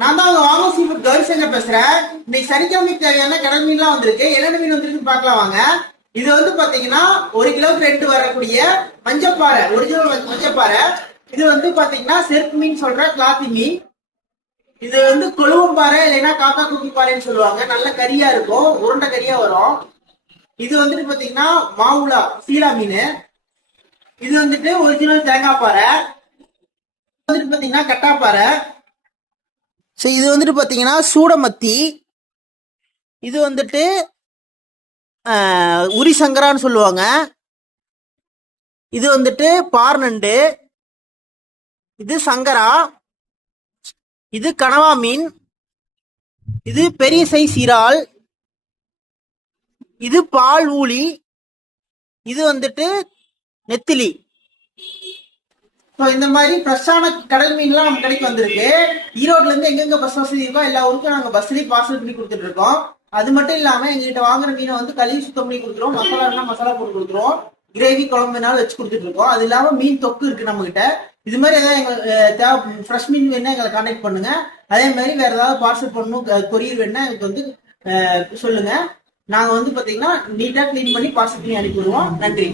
நான் தான் உங்க வாங்க சீ ஃபுட் கௌரிசங்கர் பேசுறேன். இன்னைக்கு சனிக்கிழமைக்கு தேவையான கடல் மீன்லாம் வந்திருக்கு. என்னென்ன மீன் வந்திருக்கு பார்க்கலாம் வாங்க. இது வந்து பாத்தீங்கன்னா 1 கிலோக்கு 2 வரக்கூடிய மஞ்சப்பாறை, ஒரிஜினல் மஞ்சப்பாறை. இது வந்து பாத்தீங்கன்னா செருப்பு மீன் சொல்ற கிளாத்தி மீன். இது வந்து கொழுவம்பாறை இல்லைன்னா காக்கா குக்கி பாறைன்னு சொல்லுவாங்க. நல்ல கறியா இருக்கும், உருண்டை கறியா வரும். இது வந்துட்டு பாத்தீங்கன்னா மாவுளா சீலா மீன். இது வந்துட்டு ஒரிஜினல் தேங்காய் பாறை. வந்துட்டு பாத்தீங்கன்னா கட்டாப்பாறை. இது வந்துட்டு பாத்தீங்கன்னா சூடமத்தி. இது வந்துட்டு உரி சங்கரான்னு சொல்லுவாங்க. இது வந்துட்டு பார்னண்டு. இது சங்கரா. இது கனவா மீன். இது பெரிய சைஸ் இறால். இது பால் ஊளி. இது வந்துட்டு நெத்திலி. இந்த மாதிரி ஃப்ரெஷ்ஷான கடல் மீன்லாம் நம்ம கடைக்கு வந்திருக்கு. ஈரோட்ல இருந்து எங்கெங்க பஸ் வசதி இருக்கோ எல்லா ஊருக்கும் நாங்க பஸ்லயே பார்சல் பண்ணி கொடுத்துட்டு இருக்கோம். அது மட்டும் இல்லாம எங்ககிட்ட வாங்குற மீனை வந்து கழுவி சுத்தம் பண்ணி கொடுத்துருவோம். மசாலா போட்டு கொடுத்துருவோம். கிரேவி குழம்புனாலும் வச்சு கொடுத்துட்டு இருக்கோம். அது இல்லாம மீன் தொக்கு இருக்கு நம்ம கிட்ட. இது மாதிரி ஏதாவது எங்களுக்கு தேவை ஃப்ரெஷ் மீன் வேணா எங்களை கான்டாக்ட் பண்ணுங்க. அதே மாதிரி வேற ஏதாவது பார்சல் பண்ணணும், கொரியர் வேணா எனக்கு வந்து சொல்லுங்க. நாங்க வந்து பாத்தீங்கன்னா நீட்டா கிளீன் பண்ணி பார்சல் பண்ணி அனுப்பிடுவோம். நன்றி.